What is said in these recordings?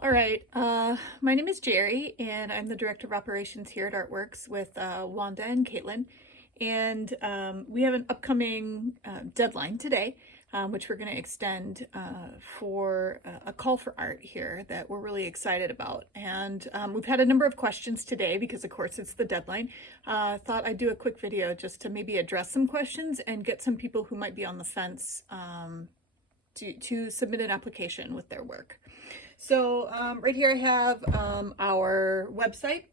All right, my name is Jerry, and I'm the Director of Operations here at Artworks with Wanda and Caitlin. And we have an upcoming deadline today, which we're going to extend for a call for art here that we're really excited about. And we've had a number of questions today because, of course, it's the deadline. Thought I'd do a quick video just to maybe address some questions and get some people who might be on the fence to submit an application with their work. So right here I have our website.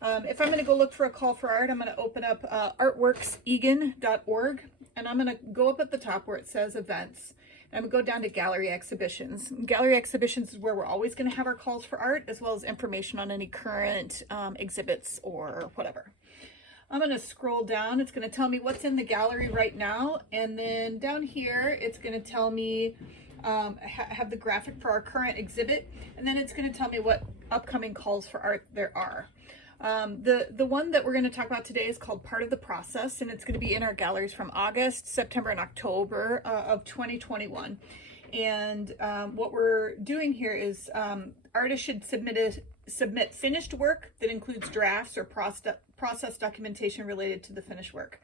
If I'm going to go look for a call for art, I'm going to open up artworksegan.org, and I'm going to go up at the top where it says events. And I'm going to go down to gallery exhibitions. Gallery exhibitions is where we're always going to have our calls for art, as well as information on any current exhibits or whatever. I'm going to scroll down. It's going to tell me what's in the gallery right now. And then down here, it's going to tell me, have the graphic for our current exhibit. And then it's going to tell me what upcoming calls for art there are. The one that we're going to talk about today is called Part of the Process, and it's going to be in our galleries from August, September, and October of 2021. And what we're doing here is artists should submit finished work that includes drafts or process documentation related to the finished work.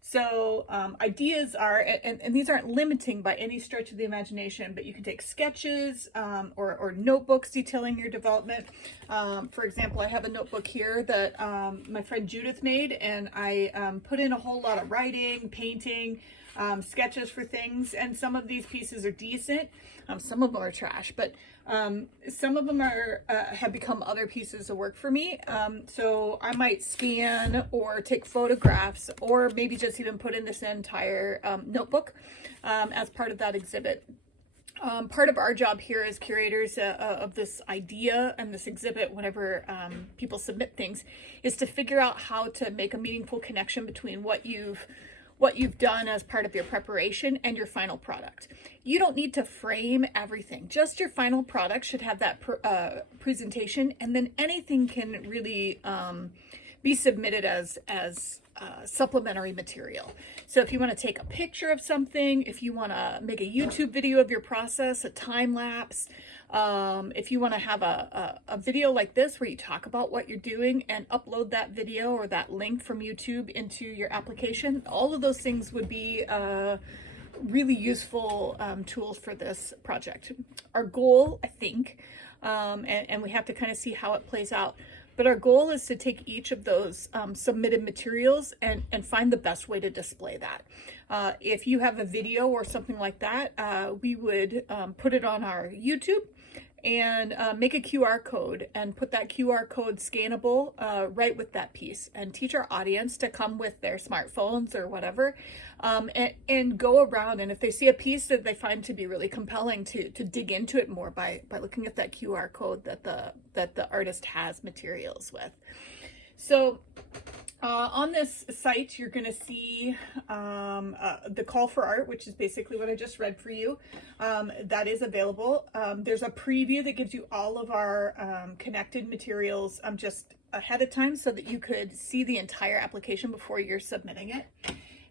So ideas are, and these aren't limiting by any stretch of the imagination, but you can take sketches or notebooks detailing your development. For example, I have a notebook here that my friend Judith made, and I put in a whole lot of writing, painting, sketches for things, and some of these pieces are decent. Some of them are trash, but some of them are have become other pieces of work for me. So I might scan or take photographs, or maybe just even put in this entire notebook as part of that exhibit. Part of our job here as curators of this idea and this exhibit, whenever people submit things, is to figure out how to make a meaningful connection between what you've done as part of your preparation and your final product. You don't need to frame everything. Just your final product should have that presentation, and then anything can really be submitted as supplementary material. So if you want to take a picture of something, if you want to make a YouTube video of your process, a time lapse, if you want to have a video like this where you talk about what you're doing and upload that video or that link from YouTube into your application, all of those things would be really useful tools for this project. Our goal, I think, and we have to kind of see how it plays out, but our goal is to take each of those submitted materials and find the best way to display that. If you have a video or something like that, we would put it on our YouTube and make a QR code and put that QR code scannable right with that piece, and teach our audience to come with their smartphones or whatever and go around, and if they see a piece that they find to be really compelling, to dig into it more by looking at that QR code that the artist has materials with. So on this site, you're going to see the call for art, which is basically what I just read for you. That is available. There's a preview that gives you all of our connected materials just ahead of time, so that you could see the entire application before you're submitting it.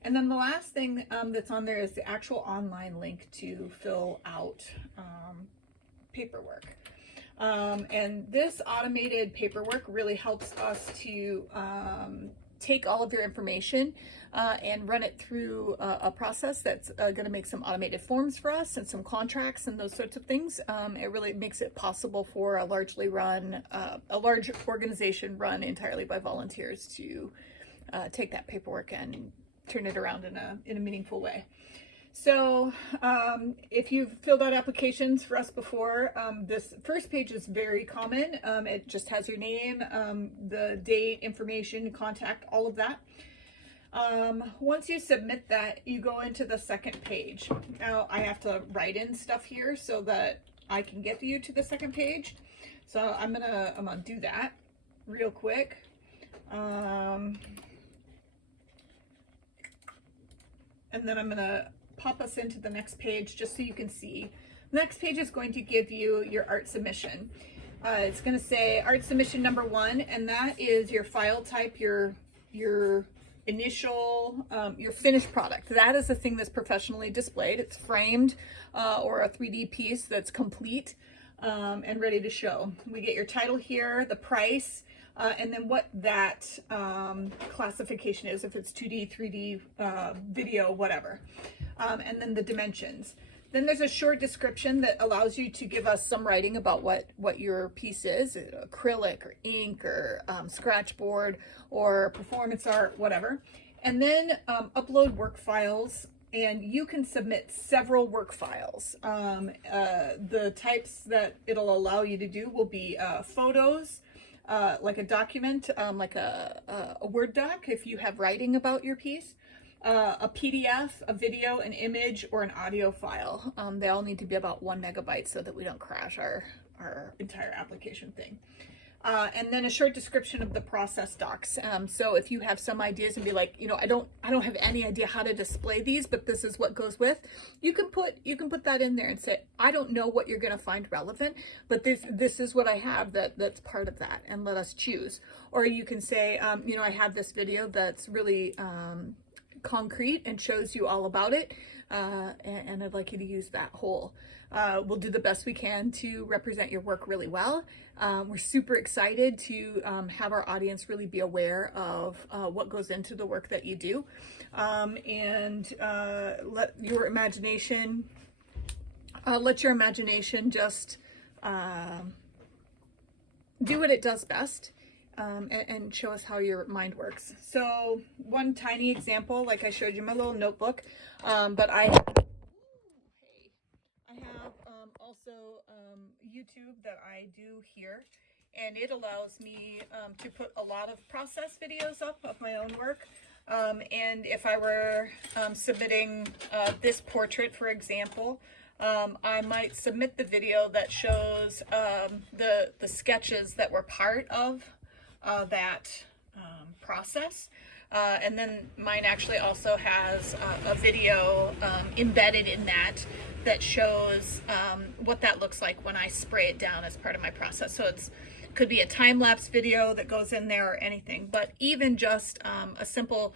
And then the last thing that's on there is the actual online link to fill out paperwork. And this automated paperwork really helps us to take all of your information and run it through a process that's going to make some automated forms for us and some contracts and those sorts of things. It really makes it possible for a large organization run entirely by volunteers to take that paperwork and turn it around in a meaningful way. So if you've filled out applications for us before, this first page is very common. It just has your name, the date, information, contact, all of that. Once you submit that, you go into the second page. Now I have to write in stuff here so that I can get you to the second page. So I'm gonna do that real quick. And then I'm gonna pop us into the next page just so you can see. The next page is going to give you your art submission. It's going to say art submission number 1, and that is your file type, your initial, your finished product. That is the thing that's professionally displayed. It's framed or a 3D piece that's complete. and ready to show. We get your title here, the price, and then what that classification is, if it's 2D, 3D, video, whatever. And then the dimensions. Then there's a short description that allows you to give us some writing about what your piece is, acrylic or ink or scratch board or performance art, whatever. And then upload work files, and you can submit several work files. The types that it'll allow you to do will be photos, like a document, like a Word doc if you have writing about your piece. A PDF, a video, an image, or an audio file. They all need to be about 1 megabyte so that we don't crash our entire application thing. And then a short description of the process docs. So if you have some ideas and be like, you know, I don't have any idea how to display these, but this is what goes with, you can put that in there and say, I don't know what you're going to find relevant, but this is what I have that's part of that, and let us choose. Or you can say, you know, I have this video that's really concrete and shows you all about it, and I'd like you to use that whole. We'll do the best we can to represent your work really well. We're super excited to have our audience really be aware of what goes into the work that you do, and let your imagination just do what it does best. And show us how your mind works. So one tiny example, like I showed you my little notebook, but I have also YouTube that I do here, and it allows me to put a lot of process videos up of my own work. And if I were submitting this portrait, for example, I might submit the video that shows the sketches that were part of that process, and then mine actually also has a video embedded in that shows what that looks like when I spray it down as part of my process. So it could be a time-lapse video that goes in there or anything, but even just a simple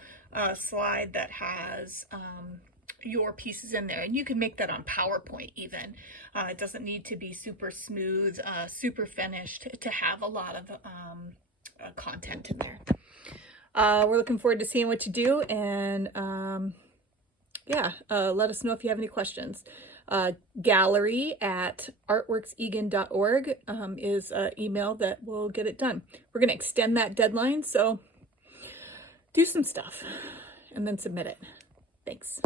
slide that has your pieces in there, and you can make that on PowerPoint even. It doesn't need to be super smooth, super finished to have a lot of content in there. We're looking forward to seeing what you do, and yeah, let us know if you have any questions. gallery@artworksegan.org is an email that will get it done. We're going to extend that deadline, so do some stuff and then submit it. Thanks.